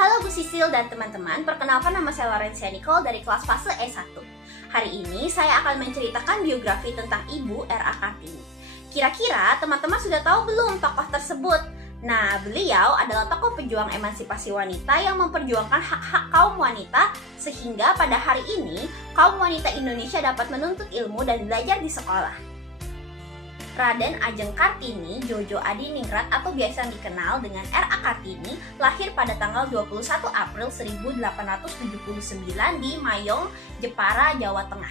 Halo Bu Sisil dan teman-teman, perkenalkan nama saya Laurencia Nicole dari kelas fase E1. Hari ini saya akan menceritakan biografi tentang Ibu R.A. Kartini. Kira-kira teman-teman sudah tahu belum tokoh tersebut? Nah, beliau adalah tokoh pejuang emansipasi wanita yang memperjuangkan hak-hak kaum wanita sehingga pada hari ini kaum wanita Indonesia dapat menuntut ilmu dan belajar di sekolah. Raden Ajeng Kartini Jojo Adiningrat atau biasa dikenal dengan R.A. Kartini lahir pada tanggal 21 April 1879 di Mayong, Jepara, Jawa Tengah.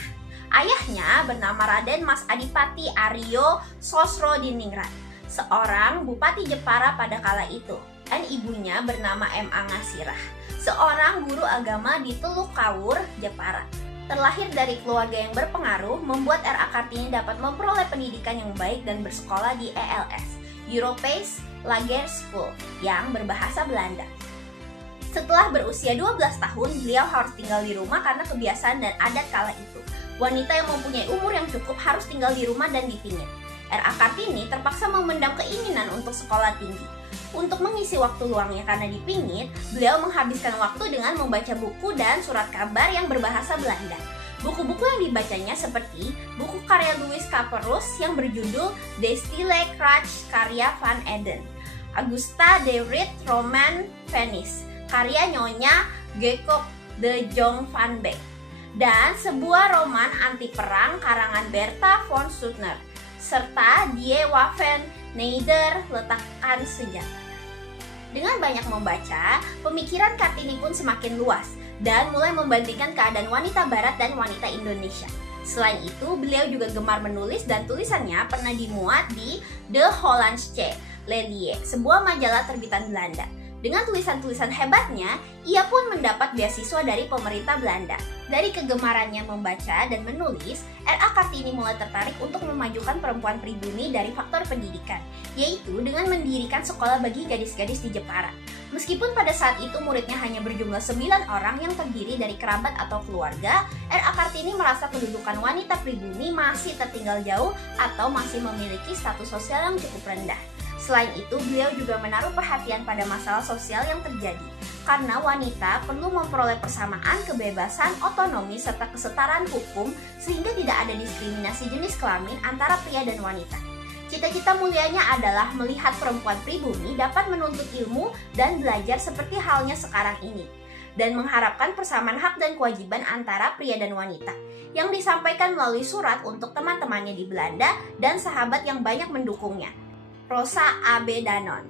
Ayahnya bernama Raden Mas Adipati Aryo Sosrodiningrat, seorang bupati Jepara pada kala itu, dan ibunya bernama M.A. Ngasirah, seorang guru agama di Teluk Kawur, Jepara. Terlahir dari keluarga yang berpengaruh, membuat R.A. Kartini dapat memperoleh pendidikan yang baik dan bersekolah di ELS, Europees Lager School, yang berbahasa Belanda. Setelah berusia 12 tahun, beliau harus tinggal di rumah karena kebiasaan dan adat kala itu. Wanita yang mempunyai umur yang cukup harus tinggal di rumah dan dipingit. R.A. Kartini terpaksa memendam keinginan untuk sekolah tinggi. Untuk mengisi waktu luangnya karena dipingit, beliau menghabiskan waktu dengan membaca buku dan surat kabar yang berbahasa Belanda. Buku-buku yang dibacanya seperti buku karya Louis Caperus yang berjudul De Stille Kracht karya Van Eden, Augusta de Wit Roman Venice karya Nyonya Jacob de Jong van Beek, dan sebuah roman anti perang karangan Bertha von Suttner, serta Die Waffen Neider letakkan senjata. Dengan banyak membaca, pemikiran Kartini pun semakin luas dan mulai membandingkan keadaan wanita barat dan wanita Indonesia. Selain itu, beliau juga gemar menulis dan tulisannya pernah dimuat di De Hollandsche Lelier, sebuah majalah terbitan Belanda. Dengan tulisan-tulisan hebatnya, ia pun mendapat beasiswa dari pemerintah Belanda. Dari kegemarannya membaca dan menulis, R.A. Kartini mulai tertarik untuk memajukan perempuan pribumi dari faktor pendidikan, yaitu dengan mendirikan sekolah bagi gadis-gadis di Jepara. Meskipun pada saat itu muridnya hanya berjumlah 9 orang yang terdiri dari kerabat atau keluarga, R.A. Kartini merasa kedudukan wanita pribumi masih tertinggal jauh atau masih memiliki status sosial yang cukup rendah. Selain itu, beliau juga menaruh perhatian pada masalah sosial yang terjadi, karena wanita perlu memperoleh persamaan, kebebasan, otonomi, serta kesetaraan hukum sehingga tidak ada diskriminasi jenis kelamin antara pria dan wanita. Cita-cita mulianya adalah melihat perempuan pribumi dapat menuntut ilmu dan belajar seperti halnya sekarang ini, dan mengharapkan persamaan hak dan kewajiban antara pria dan wanita, yang disampaikan melalui surat untuk teman-temannya di Belanda dan sahabat yang banyak mendukungnya. Rosa A.B. Danon.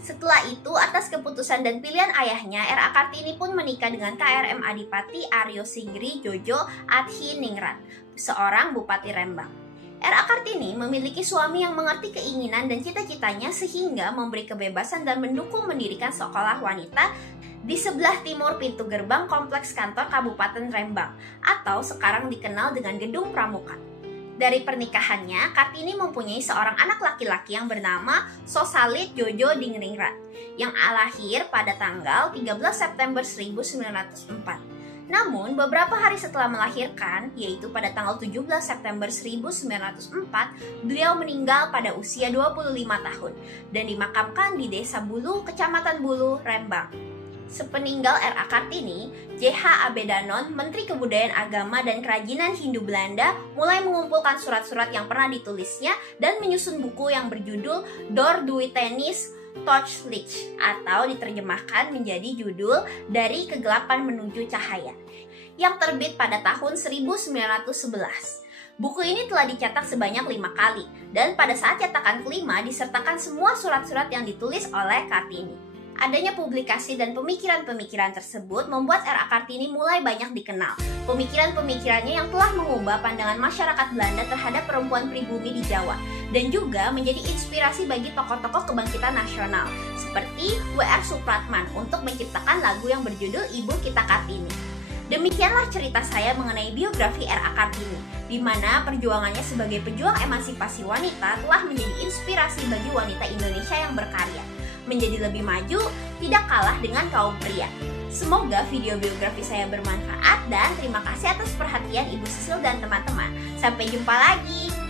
Setelah itu, atas keputusan dan pilihan ayahnya, R.A. Kartini pun menikah dengan K.R.M. Adipati Aryo Singri Jojo Adhiningrat, seorang bupati Rembang. R.A. Kartini memiliki suami yang mengerti keinginan dan cita-citanya sehingga memberi kebebasan dan mendukung mendirikan sekolah wanita di sebelah timur pintu gerbang kompleks kantor Kabupaten Rembang, atau sekarang dikenal dengan Gedung Pramuka. Dari pernikahannya, Kartini mempunyai seorang anak laki-laki yang bernama Sosalit Jojo Diningrat, yang lahir pada tanggal 13 September 1904. Namun, beberapa hari setelah melahirkan, yaitu pada tanggal 17 September 1904, beliau meninggal pada usia 25 tahun dan dimakamkan di Desa Bulu, Kecamatan Bulu, Rembang. Sepeninggal R.A. Kartini, J.H. A.B. Danon, Menteri Kebudayaan Agama dan Kerajinan Hindu Belanda, mulai mengumpulkan surat-surat yang pernah ditulisnya dan menyusun buku yang berjudul Door Duitenis Touchlicht, atau diterjemahkan menjadi judul Dari Kegelapan Menuju Cahaya, yang terbit pada tahun 1911. Buku ini telah dicetak sebanyak 5 kali, dan pada saat cetakan kelima disertakan semua surat-surat yang ditulis oleh Kartini. Adanya publikasi dan pemikiran-pemikiran tersebut membuat R.A. Kartini mulai banyak dikenal. Pemikiran-pemikirannya yang telah mengubah pandangan masyarakat Belanda terhadap perempuan pribumi di Jawa, dan juga menjadi inspirasi bagi tokoh-tokoh kebangkitan nasional, seperti W.R. Supratman untuk menciptakan lagu yang berjudul Ibu Kita Kartini. Demikianlah cerita saya mengenai biografi R.A. Kartini, di mana perjuangannya sebagai pejuang emansipasi wanita telah menjadi inspirasi bagi wanita Indonesia yang berkarya menjadi lebih maju, tidak kalah dengan kaum pria. Semoga video biografi saya bermanfaat dan terima kasih atas perhatian Ibu Sisil dan teman-teman. Sampai jumpa lagi.